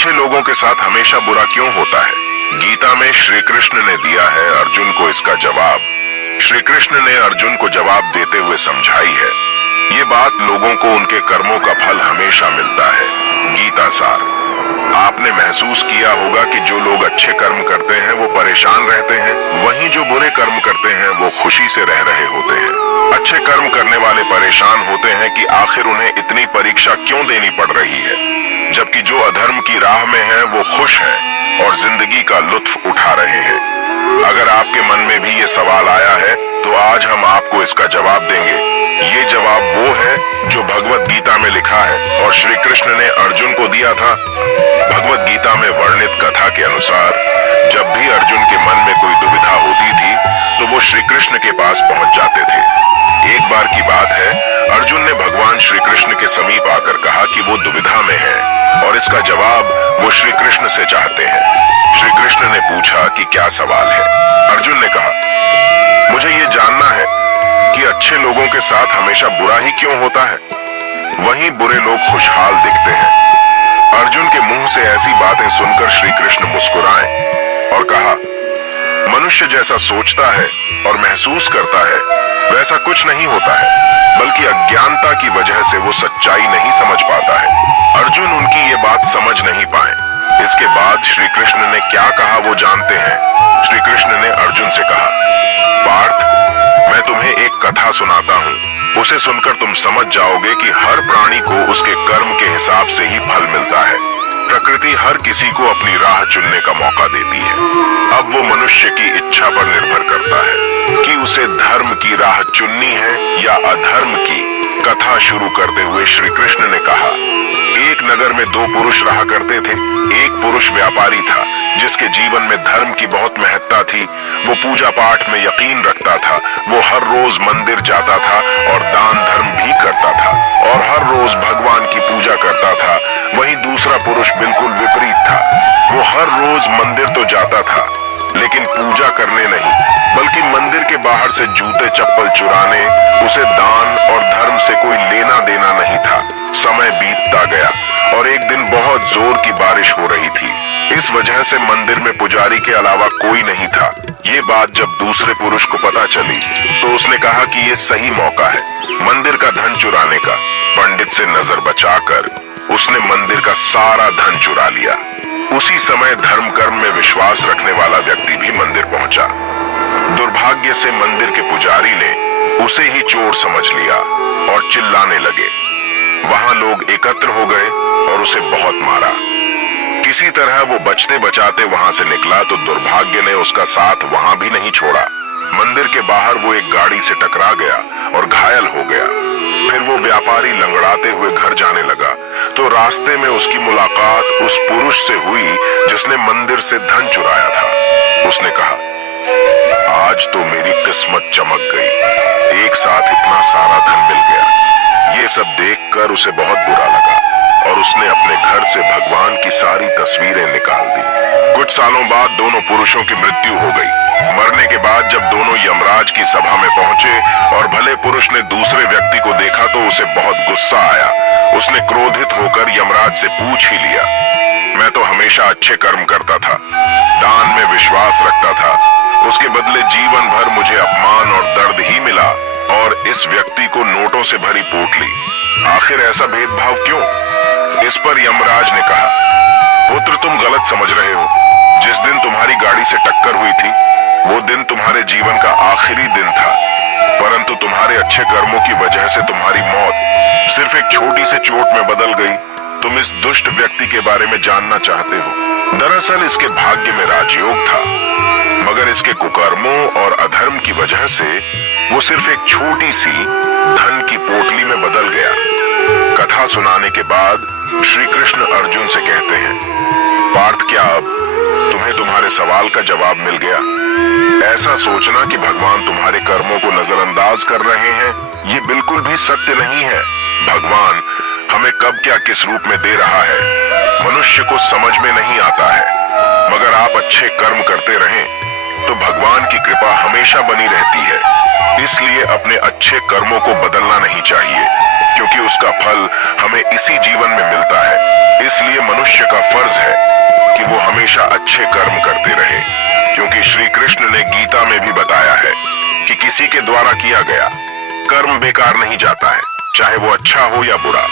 अच्छे लोगों के साथ हमेशा बुरा क्यों होता है? गीता में श्री कृष्ण ने दिया है अर्जुन को इसका जवाब। श्री कृष्ण ने अर्जुन को जवाब देते हुए समझाई है, ये बात लोगों को उनके कर्मों का फल हमेशा मिलता है। गीता सार। आपने महसूस किया होगा कि जो लोग अच्छे कर्म करते हैं वो परेशान रहते हैं, वहीं जो बुरे कर्म करते हैं वो खुशी से रह रहे होते हैं। अच्छे कर्म करने वाले परेशान होते हैं कि आखिर उन्हें इतनी परीक्षा क्यों देनी पड़ रही है, जबकि जो अधर्म की राह में है वो खुश है और जिंदगी का लुत्फ उठा रहे हैं। अगर आपके मन में भी ये सवाल आया है तो आज हम आपको इसका जवाब देंगे। ये जवाब वो है जो भगवत गीता में लिखा है और श्री कृष्ण ने अर्जुन को दिया था। भगवत गीता में वर्णित कथा के अनुसार जब भी अर्जुन के मन में कोई दुविधा होती थी तो वो श्री कृष्ण के पास पहुंच जाते थे। एक बार की बात है, अर्जुन ने भगवान श्री कृष्ण के समीप आकर कहा कि वो दुविधा में है और इसका जवाब वो श्री कृष्ण से चाहते हैं। श्री कृष्ण ने पूछा कि क्या सवाल है? अर्जुन ने कहा, मुझे ये जानना है कि अच्छे लोगों के साथ हमेशा बुरा ही क्यों होता है, वहीं बुरे लोग खुशहाल दिखते हैं। अर्जुन के मुंह से ऐसी बातें सुनकर श्री कृष्ण मुस्कुराए और कहा, मनुष्य जैसा सोचता है और महसूस करता है वैसा कुछ नहीं होता है, बल्कि अज्ञानता की वजह से वो सच्चाई नहीं समझ पाता है। अर्जुन उनकी ये बात समझ नहीं पाए। इसके बाद श्री कृष्ण ने क्या कहा वो जानते हैं। श्री कृष्ण ने अर्जुन से कहा, पार्थ, मैं तुम्हें एक कथा सुनाता हूँ, उसे सुनकर तुम समझ जाओगे कि हर प्राणी को उसके कर्म के हिसाब से ही फल मिलता है। प्रकृति हर किसी को अपनी राह चुनने का मौका देती है। अब वो मनुष्य की इच्छा पर निर्भर करता है कि उसे धर्म की राह चुननी है या अधर्म की। कथा शुरू करते हुए श्री कृष्ण ने कहा, एक नगर में दो पुरुष रहा करते थे। एक पुरुष व्यापारी था जिसके जीवन में धर्म की बहुत महत्ता थी। वो पूजा पाठ में यकीन रखता था। वो हर रोज मंदिर जाता था और दान धर्म भी करता था और हर रोज भगवान की पूजा करता था। वहीं दूसरा पुरुष बिल्कुल विपरीत था। वो हर रोज मंदिर तो जाता था लेकिन पूजा करने नहीं, बल्कि मंदिर के बाहर से जूते चप्पल चुराने, उसे दान और धर्म से कोई लेना देना नहीं था। समय बीतता गया और एक दिन बहुत जोर की बारिश हो रही थी। इस वजह से मंदिर में पुजारी के अलावा कोई नहीं था। ये बात जब दूसरे पुरुष को पता चली तो उसने कहा कि ये सही मौका है मंदिर का धन चुराने का। पंडित से नजर बचाकर उसने मंदिर का सारा धन चुरा लिया। उसी समय धर्म कर्म में विश्वास रखने वाला व्यक्ति भी मंदिर पहुंचा। दुर्भाग्य से मंदिर के पुजारी ने उसे ही चोर समझ लिया और चिल्लाने लगे। वहां लोग एकत्र हो गए और उसे बहुत मारा। किसी तरह वो बचते बचाते वहां से निकला तो दुर्भाग्य ने उसका साथ वहां भी नहीं छोड़ा। मंदिर के बाहर वो एक गाड़ी से टकरा गया और घायल हो गया। फिर वो व्यापारी लंगड़ाते हुए घर जाने लगा तो रास्ते में उसकी मुलाकात उस पुरुष से हुई जिसने मंदिर से धन चुराया था। उसने कहा, आज तो मेरी किस्मत चमक गई, एक साथ इतना सारा धन मिल गया। ये सब देखकर उसे बहुत बुरा लगा और उसने अपने घर से भगवान की सारी तस्वीरें निकाल दी। कुछ सालों बाद दोनों पुरुषों की मृत्यु हो गई। मरने के बाद जब दोनों यमराज की सभा में पहुंचे और भले पुरुष ने दूसरे व्यक्ति को देखा तो उसे बहुत गुस्सा आया। उसने क्रोधित होकर यमराज से पूछ ही लिया, मैं तो हमेशा अच्छे कर्म करता था, दान में विश्वास रखता था, उसके बदले जीवन भर मुझे अपमान और दर्द ही मिला और इस व्यक्ति को नोटों से भरी पोटली, आखिर ऐसा भेदभाव क्यों? इस पर यमराज ने कहा, पुत्र, तुम गलत समझ रहे हो। जिस दिन तुम्हारी गाड़ी से टक्कर हुई थी वो दिन तुम्हारे जीवन का आखिरी दिन था, परंतु तुम्हारे अच्छे कर्मों की वजह से तुम्हारी मौत सिर्फ एक छोटी सी चोट में बदल गई। तुम इस दुष्ट व्यक्ति के बारे में जानना चाहते हो। दरअसल इसके भाग्य में राजयोग था, मगर इसके कुकर्मों और अधर्म की वजह से वो सिर्फ एक छोटी सी धन की पोटली में बदल गया। कथा सुनाने के बाद श्री कृष्ण अर्जुन से कहते हैं, पार्थ, क्या अब तुम्हें तुम्हारे सवाल का जवाब मिल गया? ऐसा सोचना कि भगवान तुम्हारे कर्मों को नजरअंदाज कर रहे हैं, ये बिल्कुल भी सत्य नहीं है। भगवान हमें कब क्या किस रूप में दे रहा है मनुष्य को समझ में नहीं आता है, मगर आप अच्छे कर्म करते रहें तो भगवान की कृपा हमेशा बनी रहती है। इसलिए अपने अच्छे कर्मों को बदलना नहीं चाहिए, क्योंकि उसका फल हमें इसी जीवन में मिलता है। इसलिए मनुष्य का फर्ज है हमेशा अच्छे कर्म करते रहें, क्योंकि श्री कृष्ण ने गीता में भी बताया है कि किसी के द्वारा किया गया कर्म बेकार नहीं जाता है, चाहे वो अच्छा हो या बुरा।